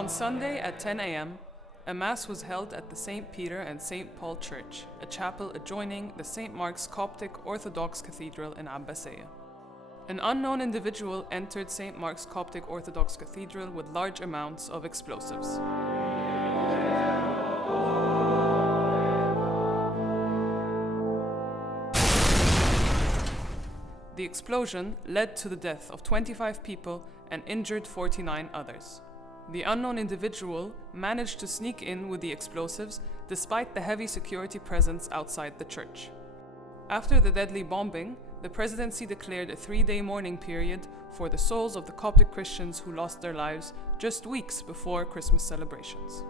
On Sunday at 10 a.m., a Mass was held at the St. Peter and St. Paul Church, a chapel adjoining the St. Mark's Coptic Orthodox Cathedral in Abbasiyah. An unknown individual entered St. Mark's Coptic Orthodox Cathedral with large amounts of explosives. The explosion led to the death of 25 people and injured 49 others. The unknown individual managed to sneak in with the explosives despite the heavy security presence outside the church. After the deadly bombing, the presidency declared a 3-day mourning period for the souls of the Coptic Christians who lost their lives just weeks before Christmas celebrations.